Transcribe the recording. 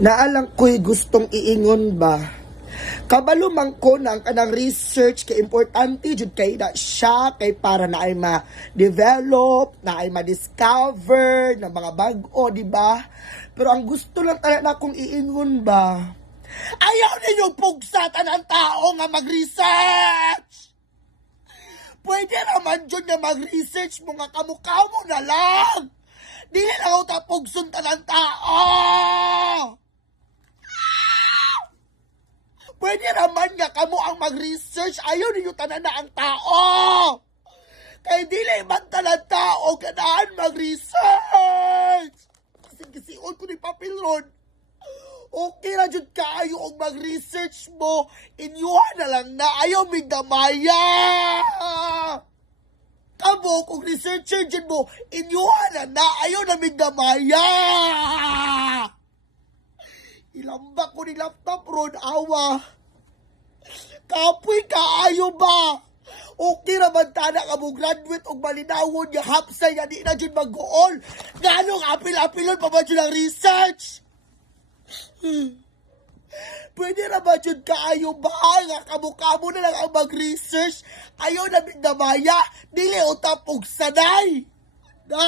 Naalang ko'y gustong iingon ba? Kabalo man ko ng kanang research kay importante jud kay na siya kay para na ay ma-develop, na ay ma-discover ng mga bag-o, di ba? Pero ang gusto lang talaga kong iingon ba? Ayaw ninyo pugsatan ang tao nga mag-research! Pwede naman dyan na mag-research mo nga kamukha mo na lang! Dili na ako tapugsuntan ang tao! Pwede naman nga kamo ang mag-research, ayaw ninyo tanan na ang tao! Kaya dili man tanan tao ganahan mag-research! Kasi ko ni Papilron, okay na dyan kaayo og mag-research mo, inyuhan na lang na ayaw mig damaya! Kamo kung researcher dyan mo, inyuhan na ayaw na mig damaya! Ilambak ko ni laptop ron, awa. Kapoy kaayo ba? Okay naman tana ka mo graduate o malinawon niya hapsay nga di na dyan mag-gool. Ganong apil-apilon pa ba dyan ang research? Pwede na ba dyan kaayo ba? Nga kamukha mo na lang ang mag-research. Ayaw na damaya. Dili o tapog sanay. Na?